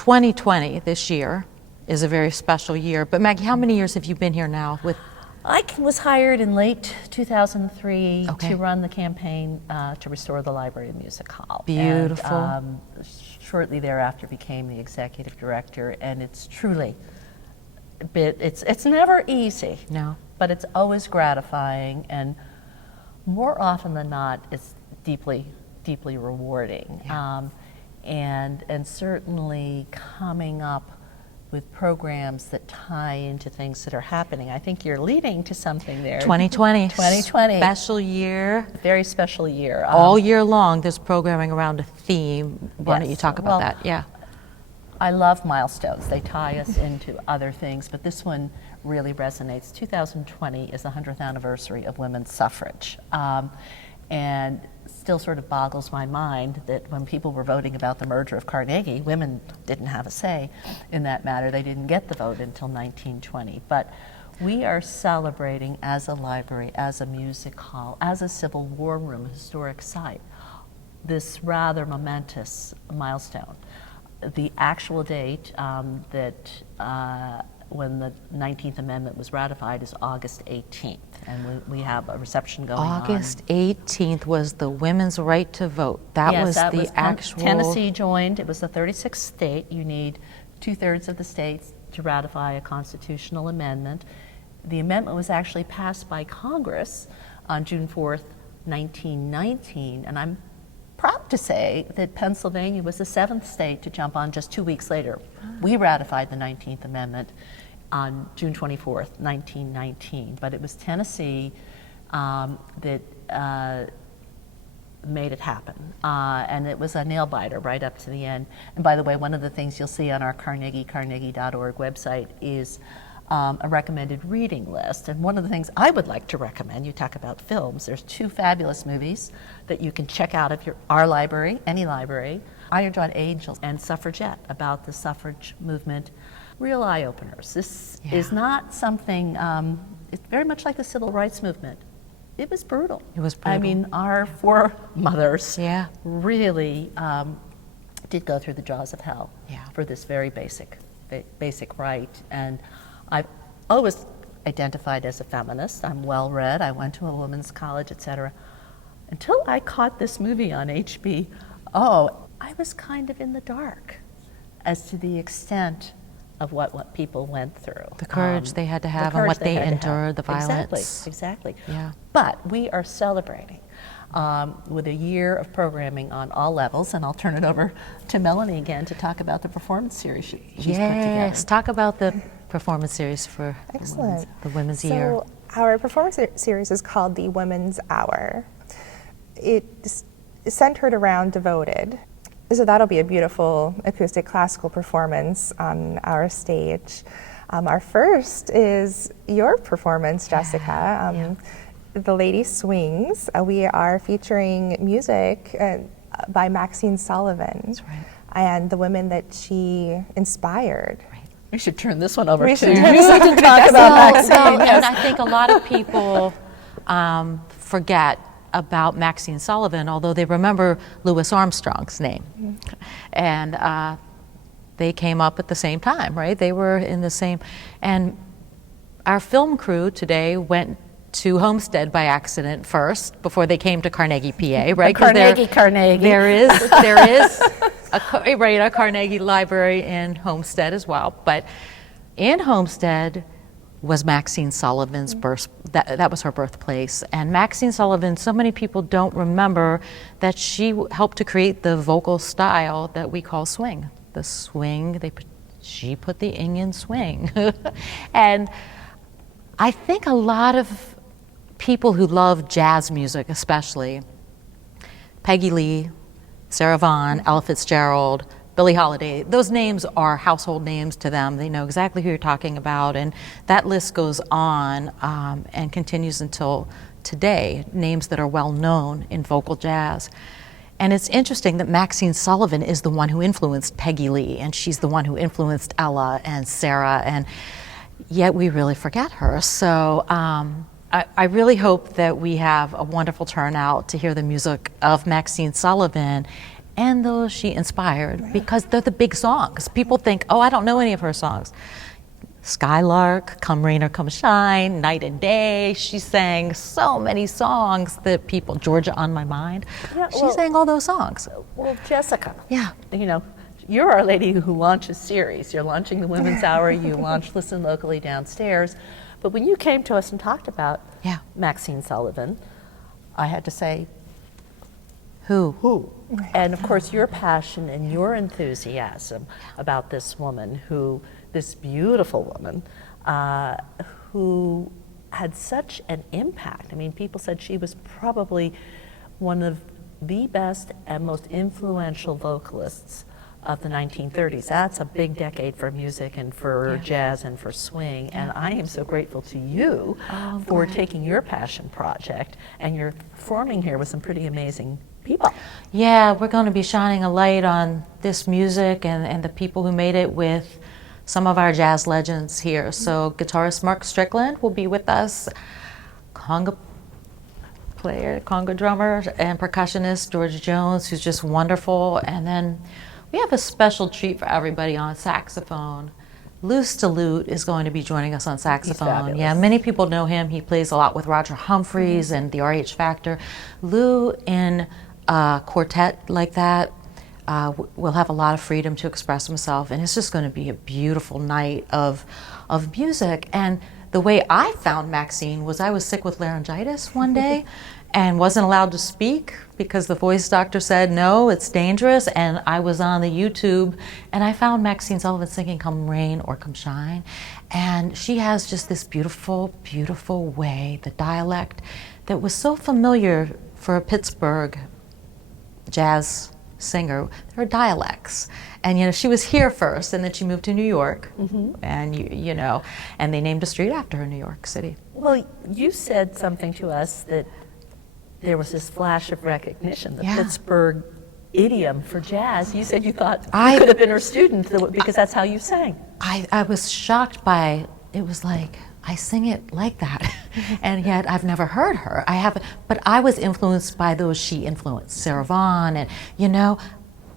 2020, this year, is a very special year. But Maggie, how many years have you been here now with? I was hired in late 2003 Okay. to run the campaign to restore the Library and Music Hall. Beautiful. And shortly thereafter became the executive director, and it's truly, it's never easy. No. But it's always gratifying, and more often than not, it's deeply, deeply rewarding. Yeah. And certainly coming up with programs that tie into things that are happening. I think you're leading to something there. 2020. 2020. Special year. Very special year. All year long, there's programming around a theme. Why don't you Yes. talk about Well, that? Yeah. I love milestones. They tie us into other things, but this one really resonates. 2020 is the 100th anniversary of women's suffrage. And still sort of boggles my mind that when people were voting about the merger of Carnegie, women didn't have a say in that matter. They didn't get the vote until 1920. But we are celebrating as a library, as a music hall, as a Civil War room, a historic site, this rather momentous milestone. The actual date when the 19th Amendment was ratified is August 18th, and we have a reception going on. August 18th was the women's right to vote. That Yes, was that the was actual... Tennessee joined. It was the 36th state. You need 2/3 of the states to ratify a constitutional amendment. The amendment was actually passed by Congress on June 4th, 1919, and I'm proud to say that Pennsylvania was the 7th state to jump on just 2 weeks later. We ratified the 19th Amendment on June 24th, 1919, but it was Tennessee that made it happen. And it was a nail biter right up to the end. And by the way, one of the things you'll see on our carnegie.org website is a recommended reading list. And one of the things I would like to recommend, you talk about films, there's 2 fabulous movies that you can check out of our library, any library, Iron Jawed Angels and Suffragette, about the suffrage movement. Real eye-openers. This is not something, it's very much like the civil rights movement. It was brutal. It was brutal. I mean, our foremothers Yeah. really did go through the jaws of hell Yeah. for this very basic right. And I've always identified as a feminist. I'm well-read. I went to a women's college, etc. Until I caught this movie on HBO, I was kind of in the dark as to the extent of what people went through. The courage they had to have and what they endured, the violence. Exactly. Yeah. But we are celebrating with a year of programming on all levels, and I'll turn it over to Melanie again to talk about the performance series she's put together. Yes, talk about the performance series for Excellent. the Women's Year. So our performance series is called the Women's Hour. It's centered around Devoted. So that'll be a beautiful acoustic classical performance on our stage. Our first is your performance, Jessica. The Lady Swings. We are featuring music by Maxine Sullivan. That's right. And the women that she inspired. We should turn this one over We to should you turn this over to to talk about Maxine. And I think a lot of people forget about Maxine Sullivan, although they remember Louis Armstrong's name. And they came up at the same time, right? They were in the same. And our film crew today went to Homestead by accident first before they came to Carnegie, PA, right? 'Cause Carnegie. There is a Carnegie Library in Homestead as well. But in Homestead was Maxine Sullivan's birth. That was her birthplace. And Maxine Sullivan, so many people don't remember that she helped to create the vocal style that we call swing. The swing, she put the ing in swing. And I think a lot of people who love jazz music especially, Peggy Lee, Sarah Vaughan, Ella Fitzgerald, Billie Holiday, those names are household names to them. They know exactly who you're talking about, and that list goes on and continues until today, names that are well known in vocal jazz. And it's interesting that Maxine Sullivan is the one who influenced Peggy Lee, and she's the one who influenced Ella and Sarah, and yet we really forget her. So I really hope that we have a wonderful turnout to hear the music of Maxine Sullivan. and those she inspired, because they're the big songs. People think, oh, I don't know any of her songs. Skylark, Come Rain or Come Shine, Night and Day. She sang so many songs that people, Georgia on My Mind. Yeah, She well- sang all those songs. Well, Jessica. Yeah. You know, you're our lady who launches series. You're launching the Women's Hour. You launched Listen Locally Downstairs. But when you came to us and talked about Yeah. Maxine Sullivan, I had to say, Who? who? And of course, your passion and your enthusiasm about this woman this beautiful woman, who had such an impact. I mean, people said she was probably one of the best and most influential vocalists of the 1930s. That's a big decade for music and for jazz and for swing. And I am so grateful to you for taking your passion project and you're performing here with some pretty amazing people. Yeah, we're going to be shining a light on this music and the people who made it with some of our jazz legends here. So guitarist Mark Strickland will be with us, conga player, conga drummer, and percussionist George Jones, who's just wonderful. And then we have a special treat for everybody on saxophone. Lou Stallute is going to be joining us on saxophone. fabulous. Yeah, many people know him. He plays a lot with Roger Humphreys and the RH Factor. Lou in a quartet like that will have a lot of freedom to express himself, and it's just going to be a beautiful night of music. And the way I found Maxine was I was sick with laryngitis one day and wasn't allowed to speak because the voice doctor said, no, it's dangerous. And I was on the YouTube and I found Maxine Sullivan singing Come Rain or Come Shine. And she has just this beautiful, beautiful way, the dialect that was so familiar for a Pittsburgh jazz singer. There are dialects. And you know, she was here first and then she moved to New York. And you know, and they named a street after her, New York City. Well, you said something to us that there was this flash of recognition, the Yeah. Pittsburgh idiom for jazz. You said you thought I- you could have been her student because that's how you sang. I was shocked by, it was like, I sing it like that. And yet I've never heard her. I haven't, but I was influenced by those she influenced, Sarah Vaughan, and you know,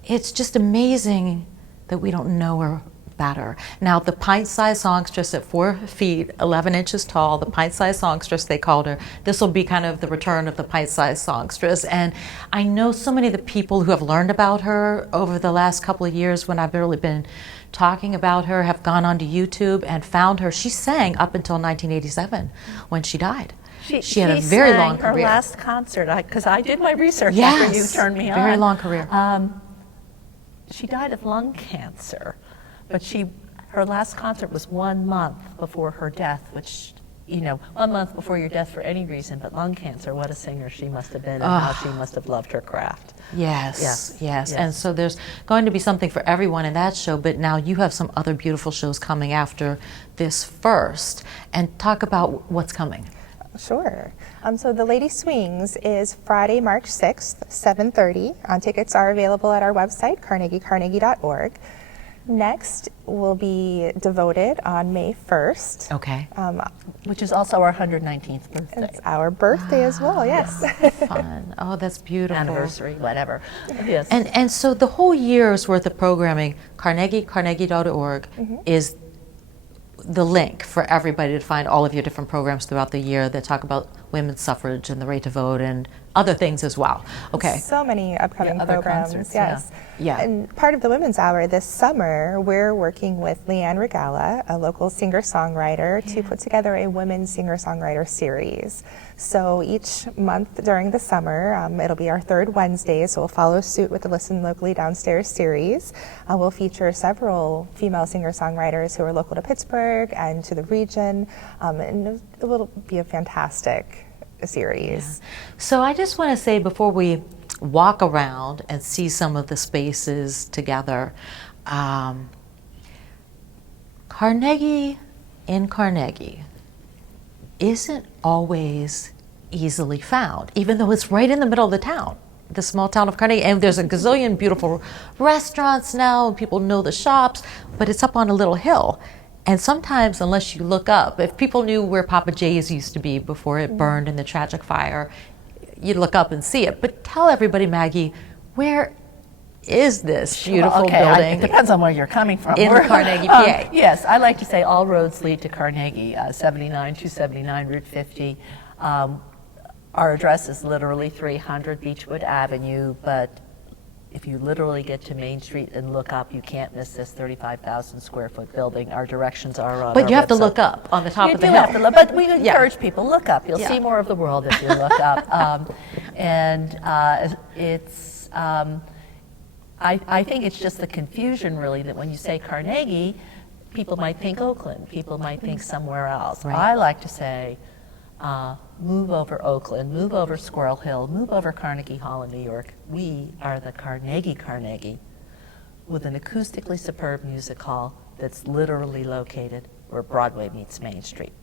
it's just amazing that we don't know her better. Now, the pint-sized songstress at 4 feet, 11 inches tall, the pint-sized songstress, they called her. This will be kind of the return of the pint-sized songstress. And I know so many of the people who have learned about her over the last couple of years when I've really been talking about her have gone onto YouTube and found her. She sang up until 1987 when she died. She had a very sang long her career. last concert, because I did my research Yes, after you turned me on. very long career. She died of lung cancer, but her last concert was 1 month before her death, which, you know, 1 month before your death for any reason, but lung cancer, what a singer she must have been and how she must have loved her craft. Yes, Yes, yes. yes. And so there's going to be something for everyone in that show, but now you have some other beautiful shows coming after this first. And talk about what's coming. Sure. So the Lady Swings is Friday, March 6th, 7:30. Tickets are available at our website, carnegie.org. Next will be Devoted on May 1st. Okay. Which is also our 119th birthday. It's our birthday as well, yes. Fun. Oh, that's beautiful. Anniversary, whatever. Yes. And so the whole year's worth of programming, carnegie.org is the link for everybody to find all of your different programs throughout the year that talk about women's suffrage and the right to vote and other things as well. Okay. So many upcoming Yeah, other programs, concerts, yes. yeah. Yeah. And part of the Women's Hour this summer, we're working with Leanne Regala, a local singer-songwriter, to put together a women's singer-songwriter series. So each month during the summer, it'll be our third Wednesday, so we'll follow suit with the Listen Locally Downstairs series. We'll feature several female singer-songwriters who are local to Pittsburgh and to the region, and it will be a fantastic series. So I just want to say before we walk around and see some of the spaces together, Carnegie in Carnegie isn't always easily found, even though it's right in the middle of the town, the small town of Carnegie. And there's a gazillion beautiful restaurants now, and people know the shops, but it's up on a little hill. And sometimes, unless you look up, if people knew where Papa Jay's used to be before it burned in the tragic fire, you'd look up and see it. But tell everybody, Maggie, where is this beautiful Okay, building. it depends on where you're coming from. In Carnegie, PA. Yes, I like to say all roads lead to Carnegie, 79, 279, Route 50. Our address is literally 300 Beechwood Avenue, but if you literally get to Main Street and look up, you can't miss this 35,000 square foot building. Our directions are on But our you have to website. look up on the top You of the do hill. have to look, but we encourage people, look up. You'll Yeah. see more of the world if you look up. I think it's just the confusion, really, that when you say Carnegie, people might think Oakland, people might think somewhere else. Right. I like to say, move over Oakland, move over Squirrel Hill, move over Carnegie Hall in New York. We are the Carnegie, with an acoustically superb music hall that's literally located where Broadway meets Main Street.